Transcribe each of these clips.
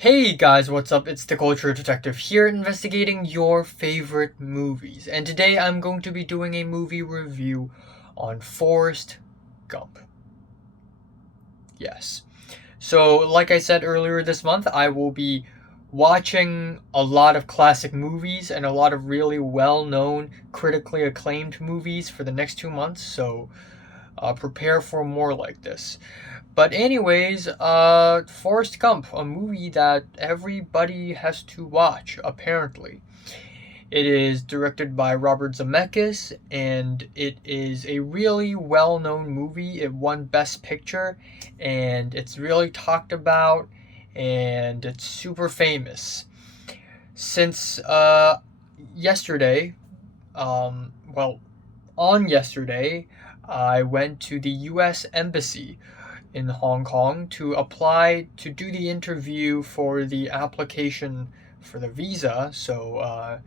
Hey guys, what's up? It's the Culture Detective here investigating your favorite movies. And today I'm going to be doing a movie review on Forrest Gump. Yes. So, like I said earlier this month, I will be watching a lot of classic movies and a lot of really well known, critically acclaimed movies for the next 2 months. So, prepare for more like this. But anyways, Forrest Gump, a movie that everybody has to watch, apparently. It is directed by Robert Zemeckis, and it is a really well-known movie. It won Best Picture, and it's really talked about, and it's super famous. Since yesterday, well, on yesterday, I went to the U.S. Embassy in Hong Kong to apply to do the interview for the application for the visa. So,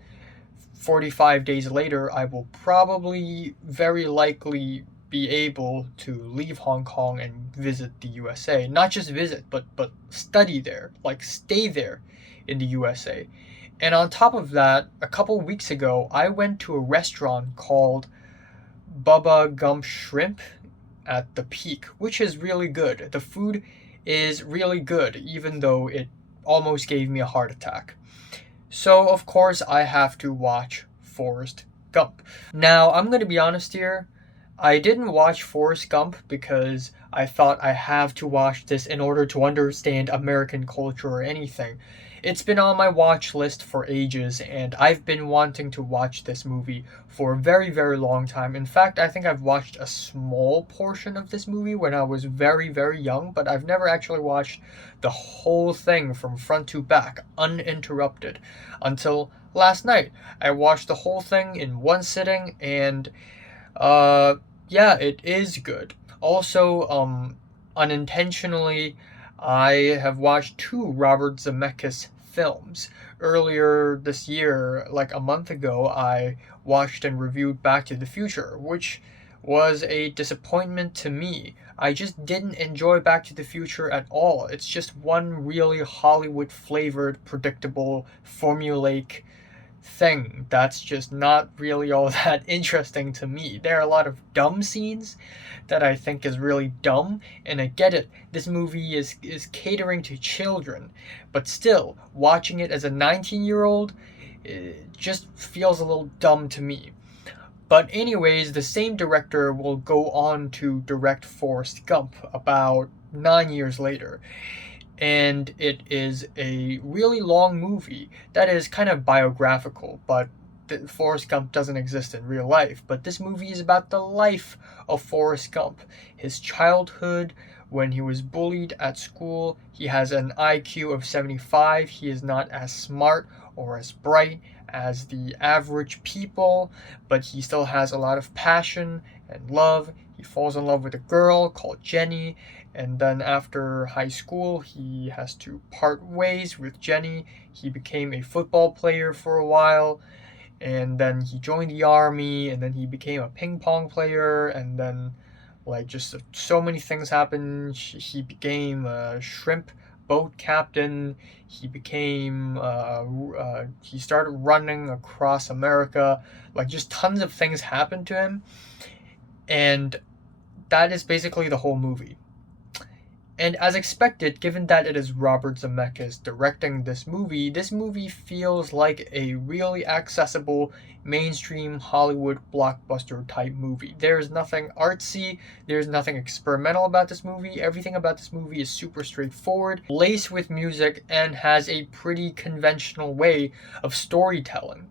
45 days later, I will probably very likely be able to leave Hong Kong and visit the USA. Not just visit, but study there, like stay there in the USA. And on top of that, a couple weeks ago, I went to a restaurant called Bubba Gump Shrimp at the Peak, which is really good. The food is really good, even though it almost gave me a heart attack. So, of course, I have to watch Forrest Gump. Now, I'm going to be honest here. I didn't watch Forrest Gump because I thought I have to watch this in order to understand American culture or anything. It's been on my watch list for ages, and I've been wanting to watch this movie for a very, very long time. In fact, I think I've watched a small portion of this movie when I was very, very young, but I've never actually watched the whole thing from front to back, uninterrupted, until last night. I watched the whole thing in one sitting, and yeah, it is good. Also, unintentionally, I have watched two Robert Zemeckis films. Earlier this year, like a month ago, I watched and reviewed Back to the Future, which was a disappointment to me. I just didn't enjoy Back to the Future at all. It's just one really Hollywood flavored, predictable, formulaic thing that's just not really all that interesting to me. There are a lot of dumb scenes that I think is really dumb, and I get it. This movie is catering to children, but still, watching it as a 19-year-old it just feels a little dumb to me. But anyways, the same director will go on to direct Forrest Gump about 9 years later, and it is a really long movie that is kind of biographical, but Forrest Gump doesn't exist in real life. But this movie is about the life of Forrest Gump, his childhood, when he was bullied at school. He has an IQ of 75. He is not as smart or as bright as the average people, but he still has a lot of passion and love. He falls in love with a girl called Jenny, and then after high school, he has to part ways with Jenny. He became a football player for a while, and then he joined the army, and then he became a ping pong player, and then like just so many things happened. He became a shrimp boat captain. He became he started running across America. Like just tons of things happened to him, and that is basically the whole movie. And as expected, given that it is Robert Zemeckis directing this movie feels like a really accessible mainstream Hollywood blockbuster type movie. There's nothing artsy, there's nothing experimental about this movie. Everything about this movie is super straightforward, laced with music, and has a pretty conventional way of storytelling.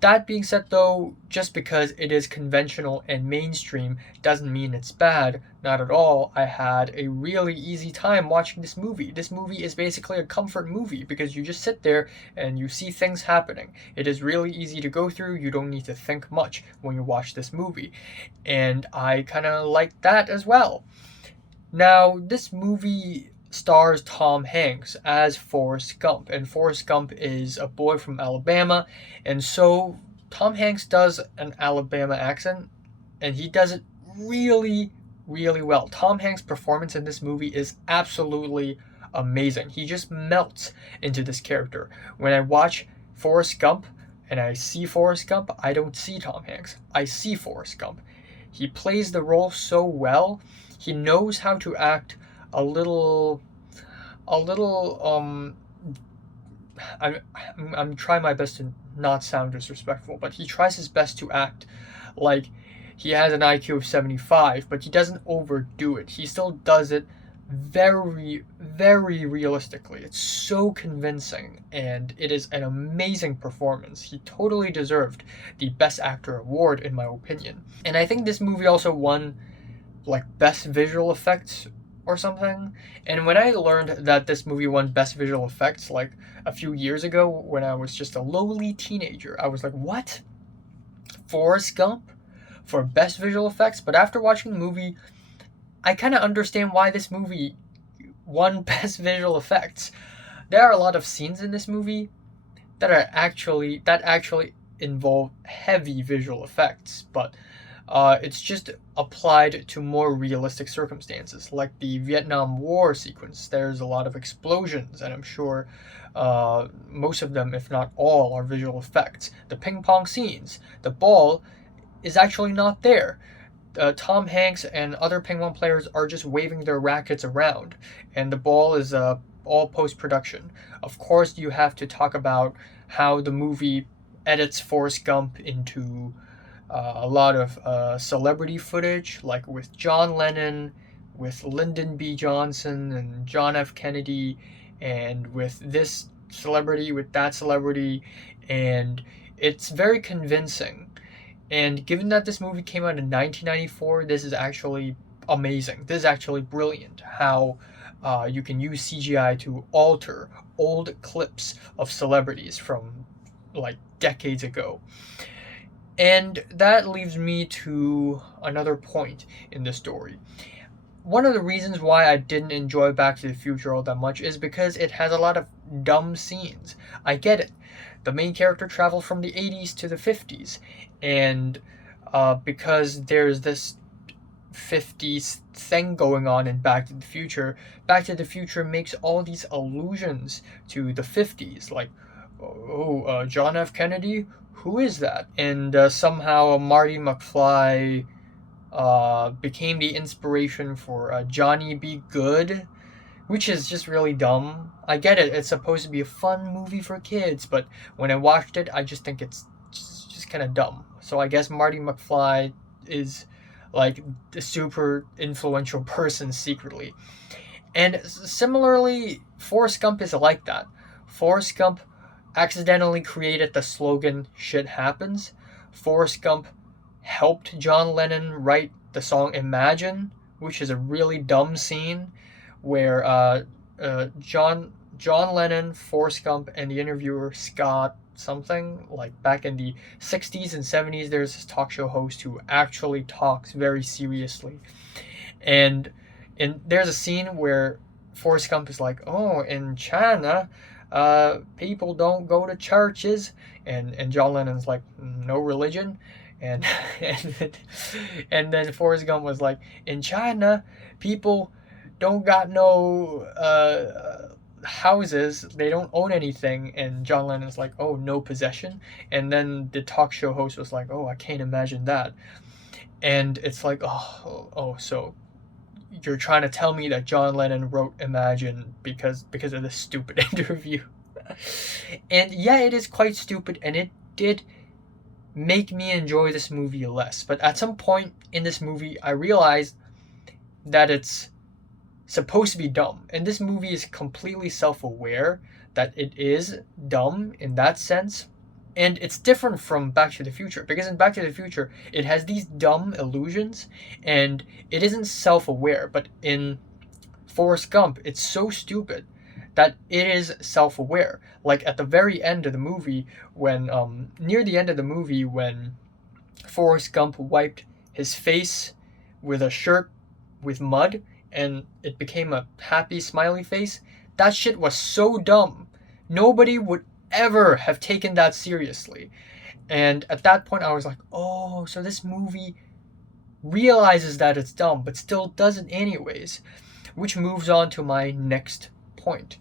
That being said, though, just because it is conventional and mainstream doesn't mean it's bad. Not at all. I had a really easy time watching this movie. This movie is basically a comfort movie because you just sit there and you see things happening. It is really easy to go through. You don't need to think much when you watch this movie. And I kind of like that as well. Now, this movie stars Tom Hanks as Forrest Gump, and Forrest Gump is a boy from Alabama, and so Tom Hanks does an Alabama accent, and he does it really, really well. Tom Hanks' performance in this movie is absolutely amazing. He just melts into this character. When I watch Forrest Gump and I see Forrest Gump, I don't see Tom Hanks. I see Forrest Gump. He plays the role so well. He knows how to act a little a little I'm I'm trying my best to not sound disrespectful, but he tries his best to act like he has an IQ of 75, but he doesn't overdo it. He still does it very, very realistically. It's so convincing, and it is an amazing performance. He totally deserved the Best Actor award, in my opinion. And I think this movie also won, like, Best Visual Effects or something. And when I learned that this movie won Best Visual Effects, like, a few years ago when I was just a lowly teenager, I was like, what? Forrest Gump for Best Visual Effects? But after watching the movie, I kind of understand why this movie won Best Visual Effects. There are a lot of scenes in this movie that actually involve heavy visual effects, but it's just applied to more realistic circumstances, like the Vietnam War sequence. There's a lot of explosions, and I'm sure most of them, if not all, are visual effects. The ping pong scenes, the ball is actually not there. Tom Hanks and other ping pong players are just waving their rackets around, and the ball is all post-production. Of course, you have to talk about how the movie edits Forrest Gump into a lot of celebrity footage, like with John Lennon, with Lyndon B. Johnson and John F. Kennedy, and with this celebrity, with that celebrity, and it's very convincing. And given that this movie came out in 1994, this is actually amazing. This is actually brilliant how you can use CGI to alter old clips of celebrities from like decades ago. And that leaves me to another point in the story. One of the reasons why I didn't enjoy Back to the Future all that much is because it has a lot of dumb scenes. I get it. The main character traveled from the 80s to the 50s, and because there's this 50s thing going on in Back to the Future makes all these allusions to the 50s, like, John F. Kennedy? Who is that? And somehow Marty McFly became the inspiration for Johnny Be Good, which is just really dumb. I get it, it's supposed to be a fun movie for kids, but when I watched it, I just think it's just kind of dumb. So I guess Marty McFly is like a super influential person secretly. And similarly, Forrest Gump is like that. Forrest Gump accidentally created the slogan "Shit Happens." Forrest Gump helped John Lennon write the song "Imagine," which is a really dumb scene where John Lennon, Forrest Gump, and the interviewer Scott something, like back in the 60s and 70s, there's this talk show host who actually talks very seriously. And there's a scene where Forrest Gump is like, "Oh, in China, people don't go to churches," and John Lennon's like, "No religion," and and then Forrest Gump was like, "In China, people don't got no houses, they don't own anything," and John Lennon's like, "Oh, no possession," and then the talk show host was like, "Oh, I can't imagine that," and it's like, so you're trying to tell me that John Lennon wrote Imagine because of this stupid interview. And yeah, it is quite stupid, and it did make me enjoy this movie less. But at some point in this movie, I realized that it's supposed to be dumb. And this movie is completely self-aware that it is dumb in that sense. And it's different from Back to the Future, because in Back to the Future, it has these dumb illusions, and it isn't self-aware. But in Forrest Gump, it's so stupid that it is self-aware. Like at the very end of the movie, when near the end of the movie, when Forrest Gump wiped his face with a shirt with mud, and it became a happy smiley face, that shit was so dumb. Nobody would ever have taken that seriously. And at that point I was like, oh, so this movie realizes that it's dumb but still does it anyways. Which moves on to my next point.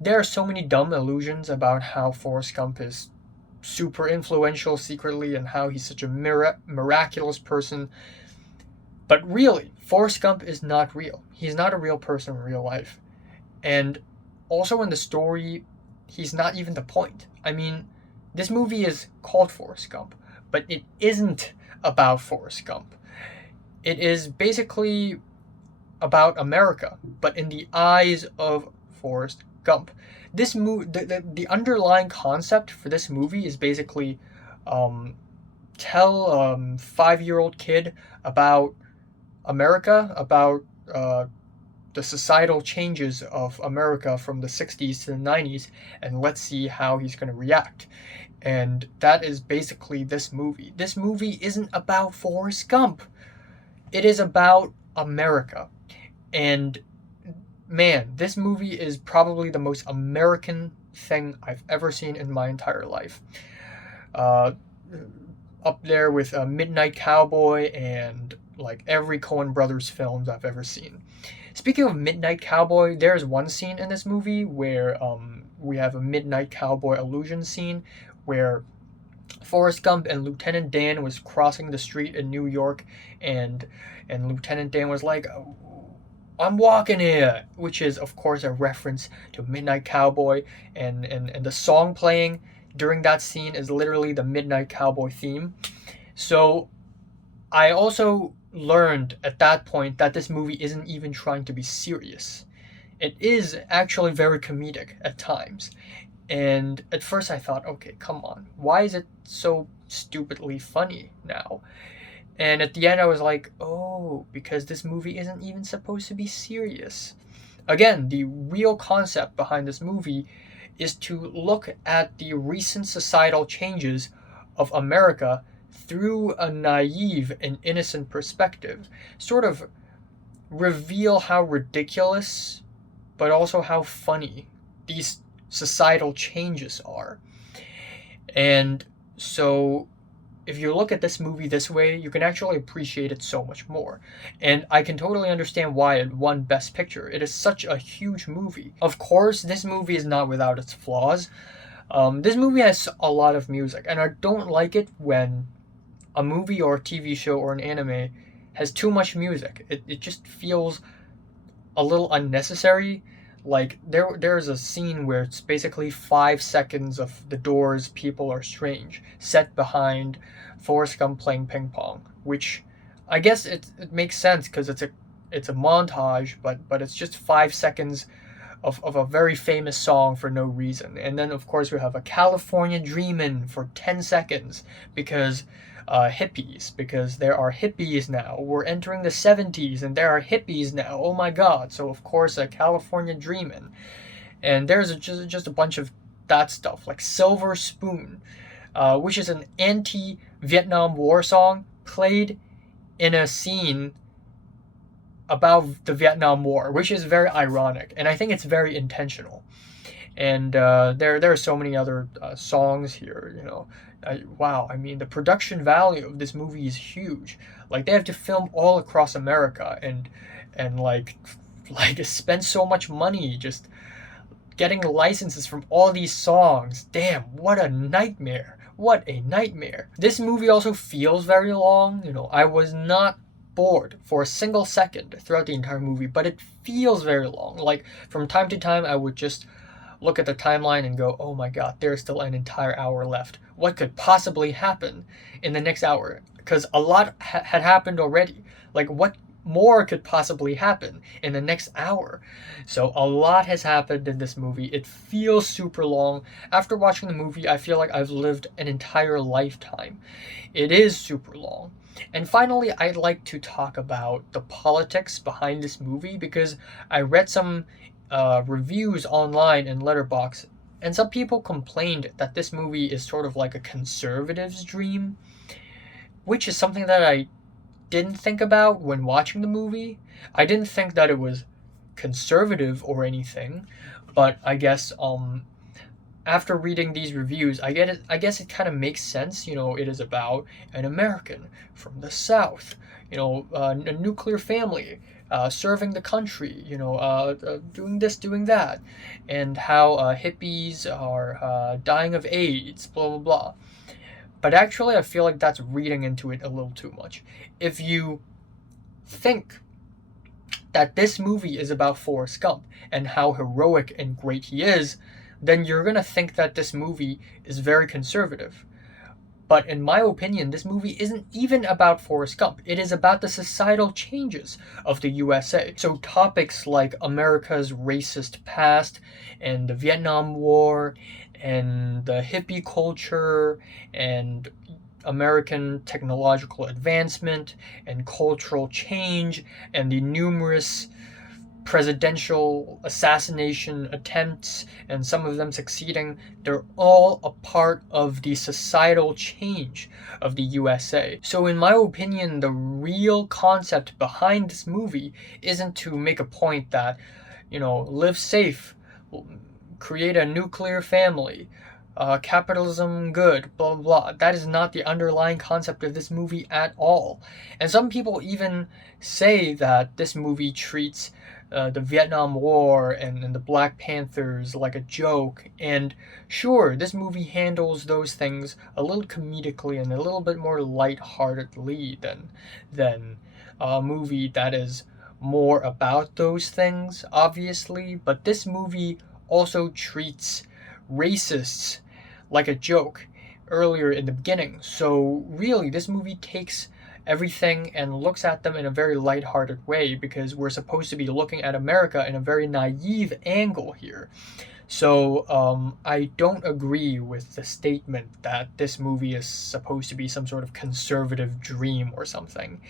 There are so many dumb illusions about how Forrest Gump is super influential secretly and how he's such a miraculous person. But really, Forrest Gump is not real. He's not a real person in real life. And also in the story, he's not even the point. I mean, this movie is called Forrest Gump, but it isn't about Forrest Gump. It is basically about America, but in the eyes of Forrest Gump. This the underlying concept for this movie is basically tell a 5-year-old kid about America, about the societal changes of America from the 60s to the 90s, and let's see how he's going to react. And that is basically this movie. This movie isn't about Forrest Gump. It is about America. And man, this movie is probably the most American thing I've ever seen in my entire life. Up there with Midnight Cowboy and like every Coen Brothers films I've ever seen. Speaking of Midnight Cowboy, there's one scene in this movie where we have a Midnight Cowboy illusion scene where Forrest Gump and Lieutenant Dan was crossing the street in New York, and Lieutenant Dan was like, "I'm walking here," which is of course a reference to Midnight Cowboy, and the song playing during that scene is literally the Midnight Cowboy theme. So I also learned at that point that this movie isn't even trying to be serious. It is actually very comedic at times. And at first I thought, okay, come on, why is it so stupidly funny now? And at the end I was like, oh, because this movie isn't even supposed to be serious. Again, the real concept behind this movie is to look at the recent societal changes of America through a naive and innocent perspective, sort of reveal how ridiculous but also how funny these societal changes are. And so if you look at this movie this way, you can actually appreciate it so much more. And I can totally understand why it won Best Picture. It is such a huge movie. Of course, this movie is not without its flaws. This movie has a lot of music, and I don't like it when a movie or a TV show or an anime has too much music. It just feels a little unnecessary. Like there's a scene where it's basically 5 seconds of The Doors' "People Are Strange" set behind Forrest Gump playing ping pong, which I guess it makes sense because it's a montage, but it's just 5 seconds of a very famous song for no reason. And then of course we have a "California Dreamin'" for 10 seconds because hippies, because there are hippies now. We're entering the 70s and there are hippies now. Oh my god. So of course a "California Dreamin'." And there's just a bunch of that stuff, like "Silver Spoon," which is an anti-Vietnam War song played in a scene about the Vietnam War, which is very ironic, and I think it's very intentional. And there are so many other songs here. Wow, I mean, the production value of this movie is huge. Like, they have to film all across America and like spend so much money just getting licenses from all these songs. Damn, what a nightmare. What a nightmare. This movie also feels very long. I was not bored for a single second throughout the entire movie, but it feels very long. Like, from time to time I would just look at the timeline and go, oh my god, there's still an entire hour left. What could possibly happen in the next hour? Because a lot had happened already. Like, what more could possibly happen in the next hour? So a lot has happened in this movie. It feels super long. After watching the movie, I feel like I've lived an entire lifetime. It is super long. And finally, I'd like to talk about the politics behind this movie, because I read some reviews online in Letterboxd, and some people complained that this movie is sort of like a conservative's dream, which is something that I didn't think about when watching the movie. I didn't think that it was conservative or anything, but I guess after reading these reviews, I guess it kind of makes sense. It is about an American from the South, a nuclear family, serving the country, doing this, doing that, and how hippies are dying of AIDS, blah blah blah. But actually, I feel like that's reading into it a little too much. If you think that this movie is about Forrest Gump and how heroic and great he is, then you're gonna think that this movie is very conservative. But in my opinion, this movie isn't even about Forrest Gump. It is about the societal changes of the USA. So topics like America's racist past and the Vietnam War and the hippie culture and American technological advancement and cultural change and the numerous presidential assassination attempts and some of them succeeding, they're all a part of the societal change of the USA. So in my opinion, the real concept behind this movie isn't to make a point that, live safe, create a nuclear family, capitalism good, blah blah blah. That is not the underlying concept of this movie at all. And some people even say that this movie treats the Vietnam War and the Black Panthers like a joke. And sure, this movie handles those things a little comedically and a little bit more lightheartedly than a movie that is more about those things, obviously. But this movie also treats racists like a joke earlier in the beginning. So really, this movie takes everything and looks at them in a very lighthearted way because we're supposed to be looking at America in a very naive angle here. So I don't agree with the statement that this movie is supposed to be some sort of conservative dream or something.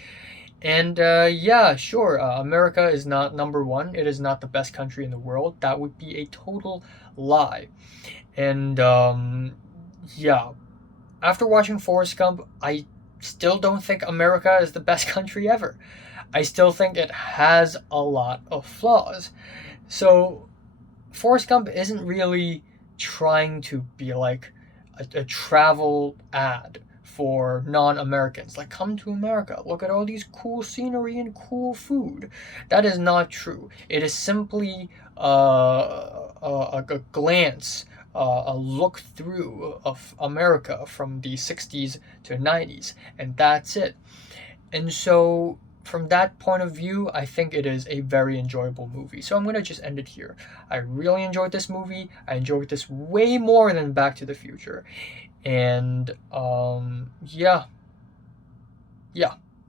And yeah, sure, America is not number one. It is not the best country in the world. That would be a total lie. And yeah, after watching Forrest Gump, I still don't think America is the best country ever. I still think it has a lot of flaws. So Forrest Gump isn't really trying to be like a travel ad for non-Americans. Like, come to America, look at all these cool scenery and cool food. That is not true. It is simply a glance, a look through of America from the 60s to 90s, and that's it. And so, from that point of view, I think it is a very enjoyable movie. So I'm going to just end it here. I really enjoyed this movie. I enjoyed this way more than Back to the Future. And yeah,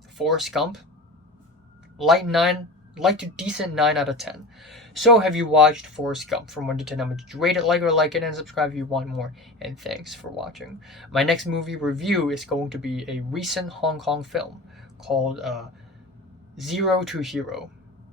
Forrest Gump, light to decent 9 out of 10. So have you watched Forrest Gump? From 1 to 10, how much did you rate it? Like it, and subscribe if you want more. And thanks for watching. My next movie review is going to be a recent Hong Kong film called Zero to Hero.